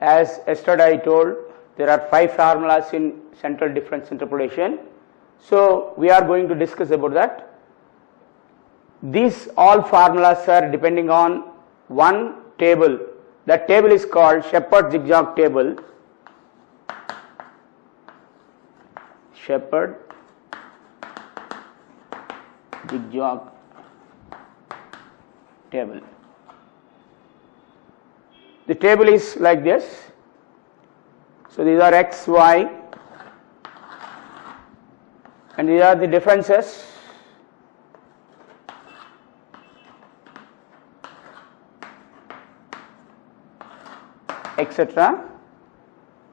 As yesterday I told, there are 5 formulas in central difference interpolation. So we are going to discuss about that. These all formulas are depending on one table. That table is called Shepard zigzag table. Shepard zigzag table. The table is like this. So these are x, y, and these are the differences. Etc.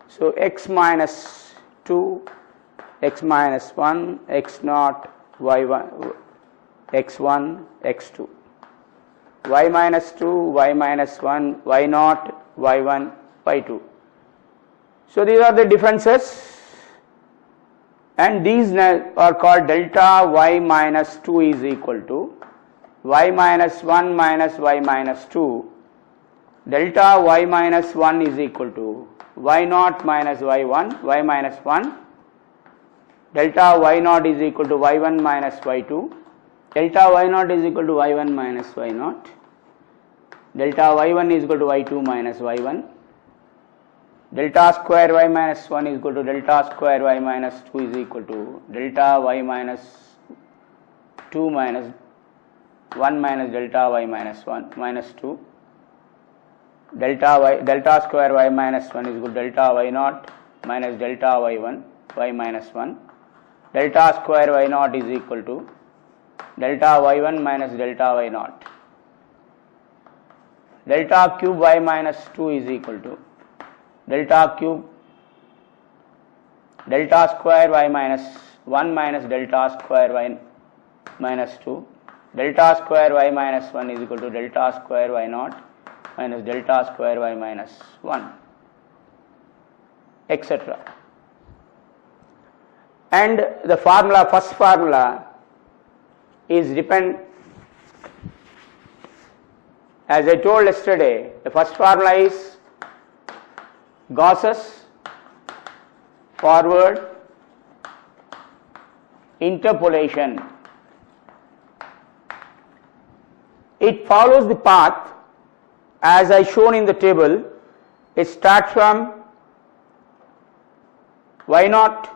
So x minus 2, x minus 1, x naught, y1, x1, x2, y minus 2, y minus 1, y naught, y1, y2. So these are the differences, and these are called delta y minus 2 is equal to y minus 1 minus y minus 2. Delta y minus 1 is equal to y naught minus y1, y minus 1. Delta y naught is equal to y1 minus y2. Delta y naught is equal to y1 minus y naught. Delta y1 is equal to y2 minus y1. Delta square y minus 1 is equal to delta square y minus 2 is equal to delta y minus 2 minus 1 minus delta y minus 1 minus 2. Delta square y minus 1 is equal to delta y naught minus delta y1 y minus 1. Delta square y naught is equal to delta y1 minus delta y naught. Delta cube y minus 2 is equal to delta cube delta square y minus 1 minus delta square y minus 2. Delta square y minus 1 is equal to delta square y naught minus delta square y minus 1, etc. And the formula, first formula is as I told yesterday, the first formula is Gauss's forward interpolation. It follows the path as I shown in the table. It starts from y naught.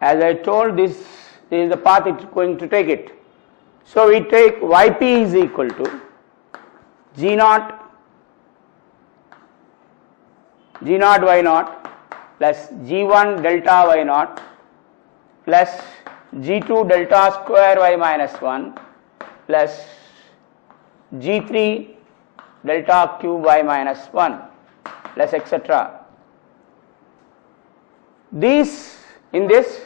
As I told, this is the path it is going to take it. So we take yp is equal to g naught y naught plus g1 delta y naught plus g2 delta square y minus 1 plus g3 delta cube y minus 1 plus etc. In this,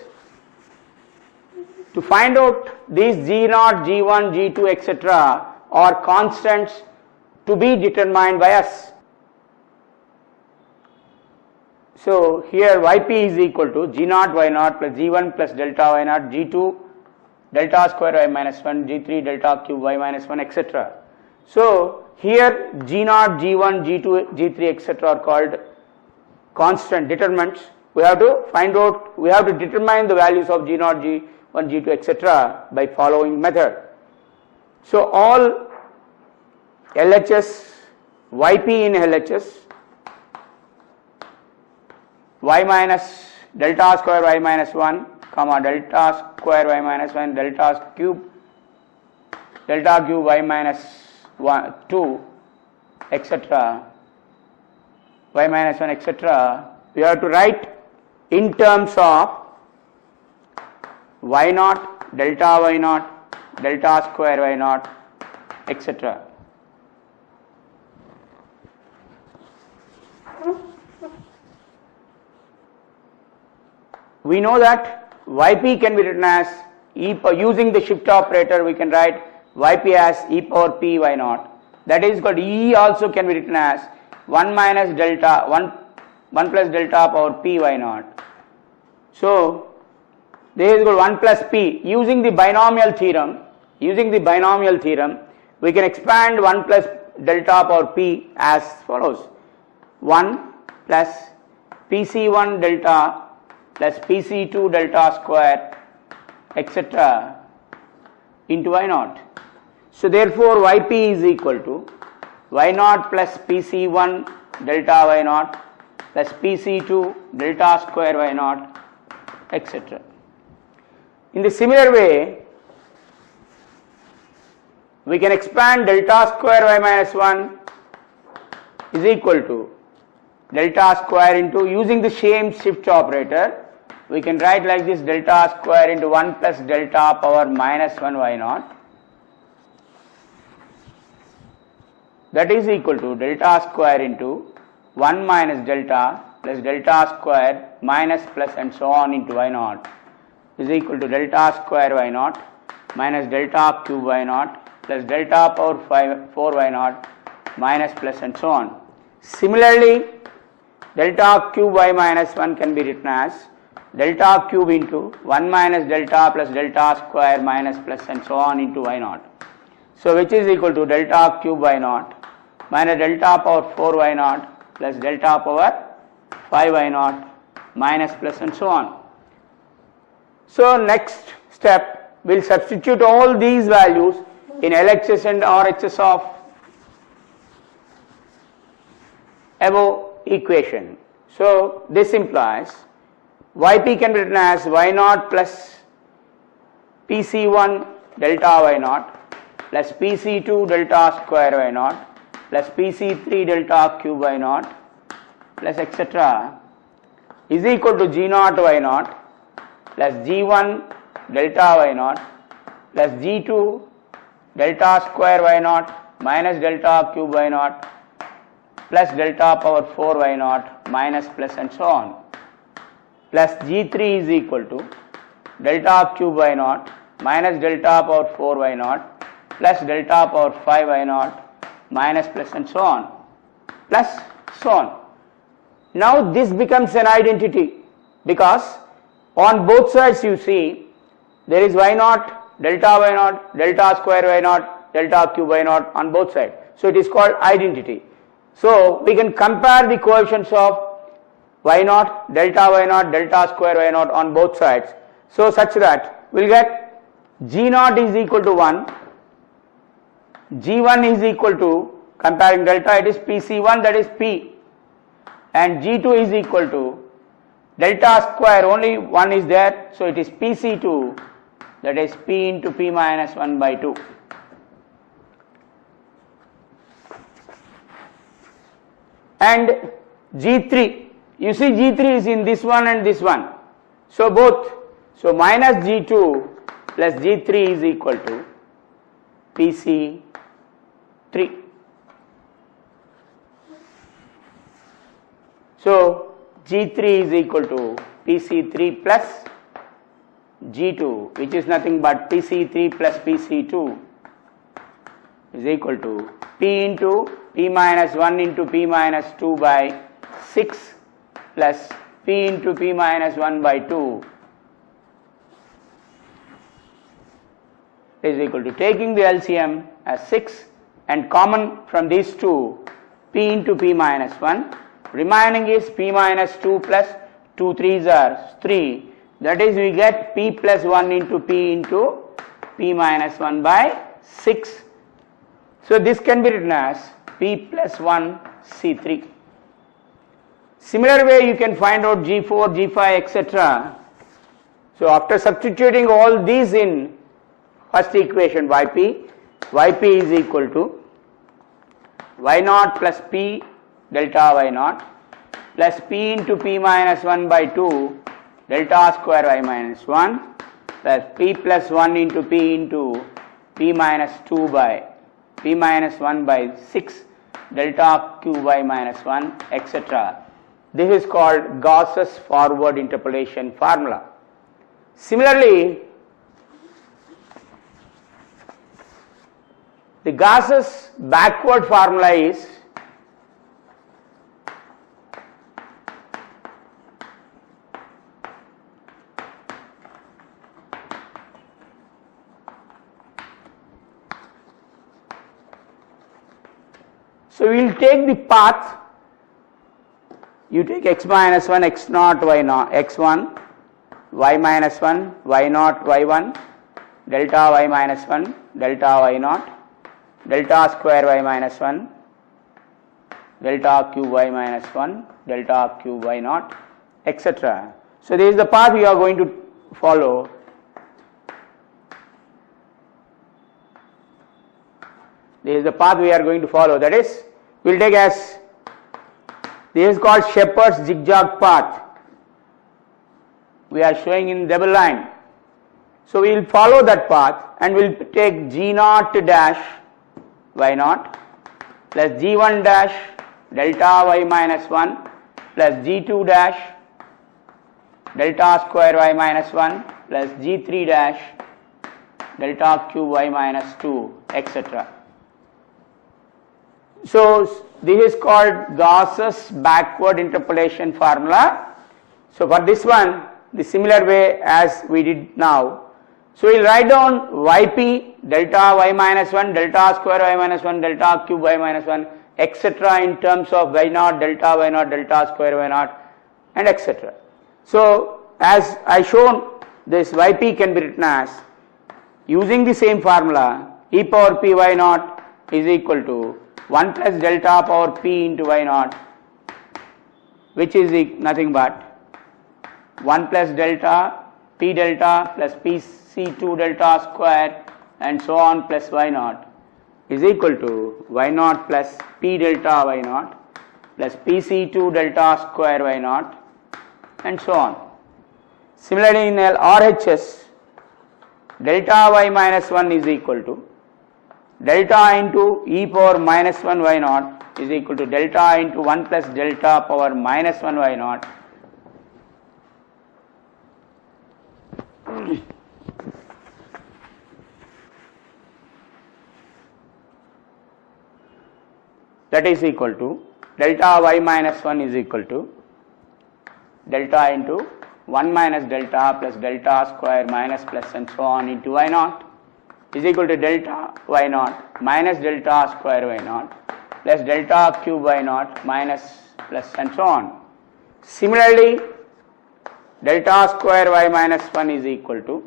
to find out these g0, g1, g2, etc. are constants to be determined by us. So here yp is equal to g0 y naught plus g1 plus delta y naught, g2 delta square y minus 1, g3 delta cube y minus 1, etc. So here g0, g1, g2, g3, etc. are called constant determinants. We have to find out, we have to determine the values of g0, g1, g2, etc. by following method. So all LHS, yp in LHS, y minus delta square y minus 1, comma delta square y minus 1, delta cube y minus 1, 2, etc. y minus 1, etc. We have to write in terms of y naught, delta y naught, delta square y naught, etc. We know that yp can be written as using the shift operator. We can write yp as e power p y naught. That is called e also can be written as 1 minus delta 1 plus delta power p y naught. So this is equal to 1 plus p. Using the binomial theorem, we can expand 1 plus delta power p as follows: 1 plus Pc1 delta plus Pc2 delta square etc. into Y0. So therefore Yp is equal to Y0 plus Pc1 delta Y0 plus Pc2 delta square Y0 etc. In the similar way, we can expand delta square Y minus 1 is equal to delta square into, using the same shift operator, we can write like this: delta square into 1 plus delta power minus 1 Y0, that is equal to delta square into 1 minus delta plus delta square minus plus and so on into Y0 is equal to delta square Y0 minus delta cube Y0 plus delta power 4 Y0 minus plus and so on. Similarly, delta cube Y minus 1 can be written as delta cube into 1 minus delta plus delta square minus plus and so on into Y0. So which is equal to delta cube Y0 minus delta power 4 Y0 plus delta power 5 Y0 minus plus and so on. So next step, we will substitute all these values in LHS and RHS of above equation. So this implies Yp can be written as Y0 plus Pc1 delta Y0 plus Pc2 delta square Y0 plus Pc3 delta cube Y0 plus etc. is equal to G0 Y0 plus G1 delta Y0 plus G2 delta square Y0 minus delta cube Y0 plus delta power 4 Y0 minus plus and so on, plus G3 is equal to delta cube Y0 minus delta power 4 Y0 plus delta power 5 Y0 minus plus and so on, plus so on. Now this becomes an identity, because on both sides you see there is Y0, delta Y0, delta square Y0, delta cube Y0 on both sides. So it is called identity. So we can compare the coefficients of Y0, delta Y0, delta square Y0 on both sides. So such that we will get G0 is equal to 1, G1 is equal to, comparing delta, it is Pc1, that is P, and G2 is equal to delta square, only 1 is there, so it is Pc2, that is P into P minus 1 by 2. And G3, you see G3 is in this one and this one, so both, so minus G2 plus G3 is equal to Pc3. So G3 is equal to Pc3 plus G2, which is nothing but Pc3 plus Pc2 is equal to P into P minus 1 into P minus 2 by 6 plus P into P minus 1 by 2 is equal to, taking the LCM as 6 and common from these two, P into P minus 1, remaining is P minus 2 plus 2 3s are 3, that is we get P plus 1 into P minus 1 by 6. So this can be written as P plus 1 C3. Similar way you can find out G4, G5 etc. So after substituting all these in first equation, Yp is equal to Y0 plus P delta Y0 plus P into P minus 1 by 2 delta square Y minus 1 plus P plus 1 into P minus 2 by P minus 1 by 6 delta cube Y minus 1 etc. This is called Gauss's forward interpolation formula. Similarly, the Gauss's backward formula is So we will take the path, you take x minus 1, x naught, y naught, x1, y minus 1, y naught, y1, delta y minus 1, delta y naught, delta square y minus 1, delta cube y minus 1, delta cube y naught, etc. So this is the path we are going to follow. This is the path we are going to follow, that is, we will take as, this is called Shepherd's zigzag path. We are showing in double line. So we will follow that path and we will take g naught dash y naught plus g1 dash delta y minus 1 plus g2 dash delta square y minus 1 plus g3 dash delta cube y minus 2, etc. So this is called Gauss's backward interpolation formula. So for this one, the similar way as we did now. So we will write down yp delta y minus 1, delta square y minus 1, delta cube y minus 1, etc. in terms of y naught, delta square y naught, and etc. So as I shown, this yp can be written as, using the same formula, e power p y naught is equal to 1 plus delta power p into y naught, which is nothing but 1 plus delta p delta plus pc2 delta square and so on plus y naught is equal to y naught plus p delta y naught plus pc2 delta square y naught and so on. Similarly in RHS, delta y minus 1 is equal to delta into e power minus 1 y naught is equal to delta into 1 plus delta power minus 1 y naught that is equal to delta y minus 1 is equal to delta into 1 minus delta plus delta square minus plus and so on into y naught is equal to delta y naught minus delta square y naught plus delta cube y naught minus plus and so on. Similarly, delta square y minus 1 is equal to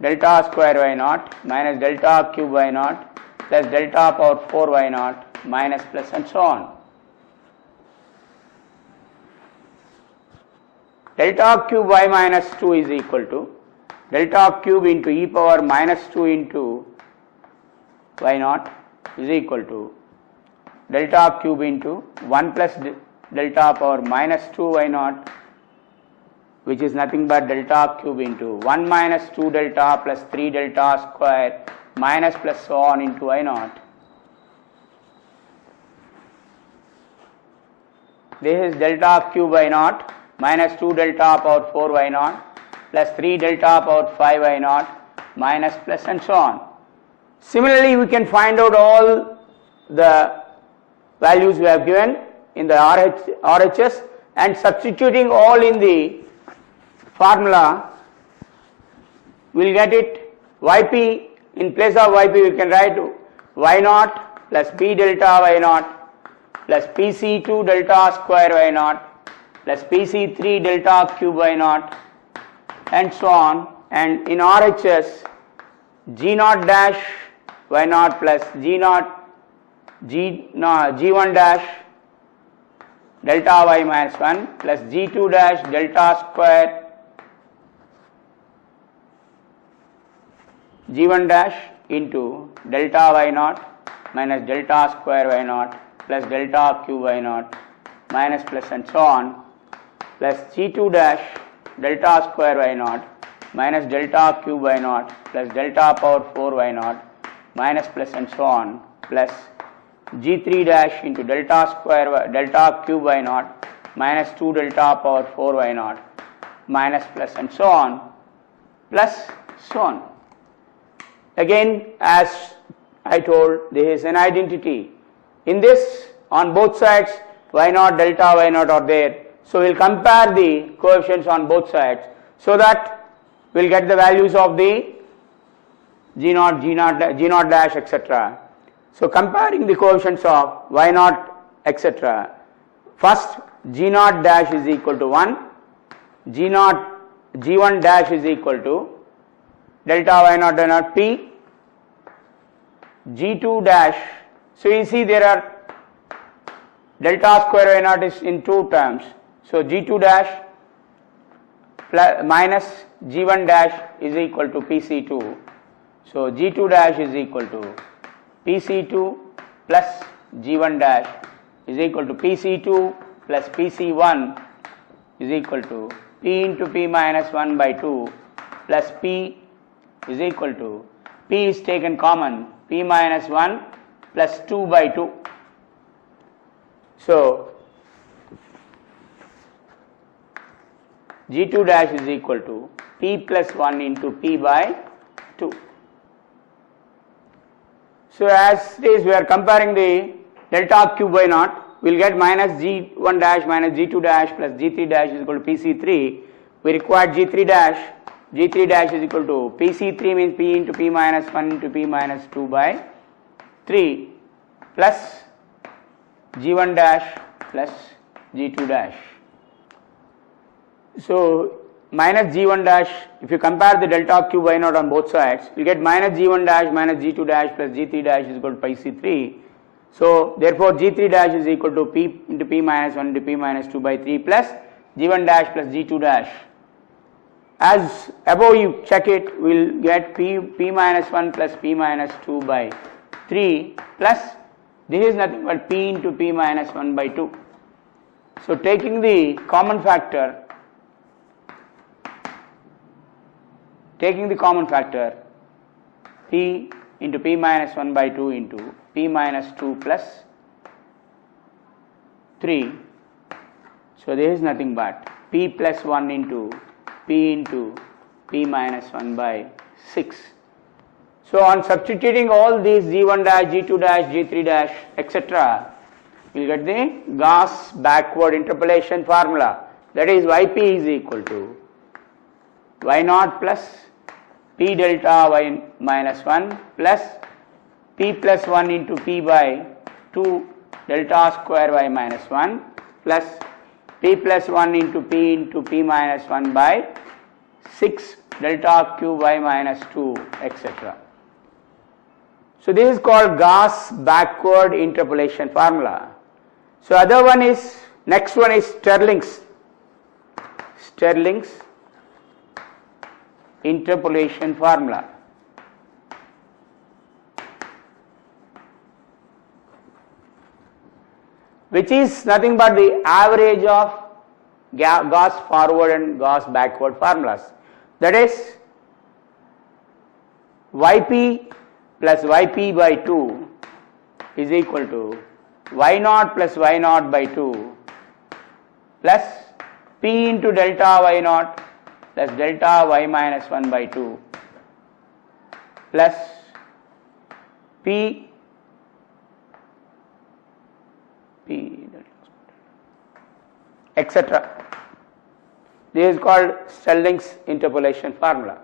delta square y naught minus delta cube y naught plus delta power 4 y naught minus plus and so on. Delta cube y minus 2 is equal to delta cube into e power minus 2 into y naught is equal to delta cube into 1 plus delta power minus 2 y naught, which is nothing but delta cube into 1 minus 2 delta plus 3 delta square minus plus so on into y naught. This is delta cube y naught minus 2 delta power 4 y naught plus 3 delta power 5 y naught minus plus and so on. Similarly, we can find out all the values we have given in the RHS and substituting all in the formula, we will get it yp, in place of yp we can write y naught plus p delta y naught plus pc2 delta square y naught plus pc3 delta cube y naught and so on, and in RHS g naught dash y naught plus g1 dash delta y minus 1 plus g2 dash delta square g1 dash into delta y naught minus delta square y naught plus delta cube y naught minus plus and so on plus g2 dash delta square y naught minus delta cube y naught plus delta power 4 y naught minus plus and so on plus g3 dash into delta cube y naught minus 2 delta power 4 y naught minus plus and so on plus so on. Again, as I told, this is an identity. In this, on both sides y naught delta y naught are there. So we will compare the coefficients on both sides so that we will get the values of the g naught dash etc. So comparing the coefficients of y naught etc. First g naught dash is equal to 1, g1 dash is equal to delta y naught p, g2 dash. So you see there are delta square y naught is in two terms. So g2 dash plus minus g1 dash is equal to pc2. So g2 dash is equal to pc2 plus g1 dash is equal to pc2 plus pc1 is equal to p into p minus 1 by 2 plus p is equal to p is taken common, p minus 1 plus 2 by 2. So g2 dash is equal to p plus 1 into p by 2. So as it is, we are comparing the delta cube y naught, we will get minus g1 dash minus g2 dash plus g3 dash is equal to pc3. We require g3 dash is equal to pc3 means p into p minus 1 into p minus 2 by 3 plus g1 dash plus g2 dash. So minus g1 dash, if you compare the delta cube y naught on both sides, you get minus g1 dash minus g2 dash plus g3 dash is equal to pi c3. So therefore g3 dash is equal to p into p minus 1 into p minus 2 by 3 plus g1 dash plus g2 dash. As above you check it, we will get p minus 1 plus p minus 2 by 3 plus this is nothing but p into p minus 1 by 2. So taking the common factor, p into p minus 1 by 2 into p minus 2 plus 3. So this is nothing but p plus 1 into p minus 1 by 6. So on substituting all these g1 dash, g2 dash, g3 dash etc., you will get the Gauss backward interpolation formula, that is yp is equal to y naught plus p delta y minus 1 plus p plus 1 into p by 2 delta square y minus 1 plus p plus 1 into p minus 1 by 6 delta cube y minus 2 etc. So this is called Gauss backward interpolation formula. So other one is, next one is Stirling's interpolation formula. Which is nothing but the average of Gauss forward and Gauss backward formulas. That is yp plus yp by 2 is equal to y naught plus y naught by 2 plus p into delta y naught plus delta y minus 1 by 2 plus p etc. This is called Stirling's interpolation formula.